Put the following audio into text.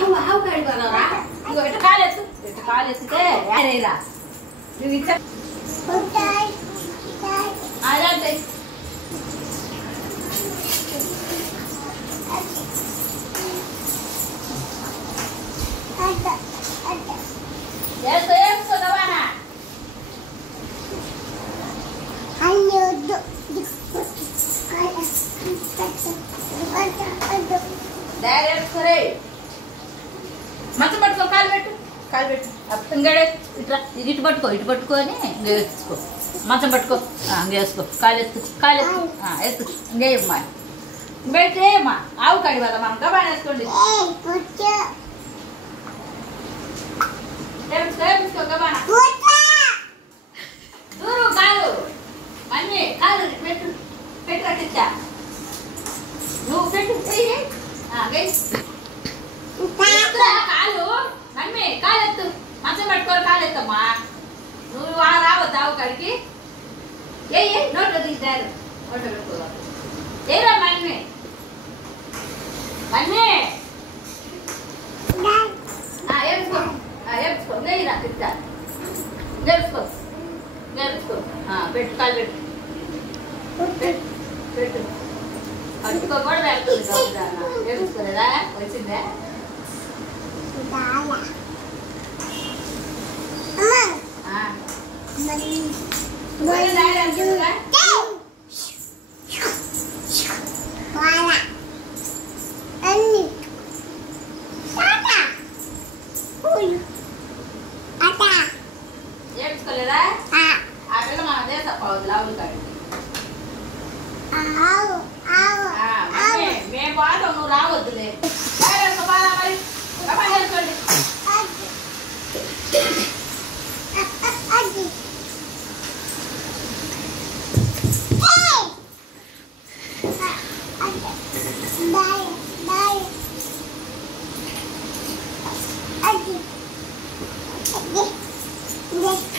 ఆవు కడిపోనరా ఇంకో ఇట్ట కాలెత్తితే రా నువ్వు ఇచ్చా అదే మంచం పట్టుకో కాలు పెట్టు ఇంగడే ఇటు పట్టుకొని ఇంకేసుకో మంచం పట్టుకో ఇంకేసుకో కాలెత్తు ఎత్తు ఇంకేమ్మా పెట్టేమ్మా ఆవు కడి వల్ల మనం గబాన్ వేసుకోండి గబాన దూరు కాలు మమ్మీ కాలు పెట్టు కట్టించా నువ్వు పెట్టు కాలు మమ్మీ కాలెత్తు మంచం పట్టుకోవాలి కాలెత్తమ్మా నువ్వు రావద్దు ఆవు కాడికి ఏ నోట్లో తీసారు నోట్లో పెట్టుకోవాలి ఏరా మమ్మీ ఏర్చుకో నెయ్యిరా తిట్టా నేర్చుకో పెట్టు కాలు పెట్టు పట్టుకో కూడా వెళ్తుంది నేర్చుకోలేదా వచ్చిందా నేర్చుకోలేదా ఆ పిల్ల మన దేశ పోవద్దు ఆవులు కాడికి మేము బాధం నువ్వు రావద్దులే మరి చేసుకోండి Yes.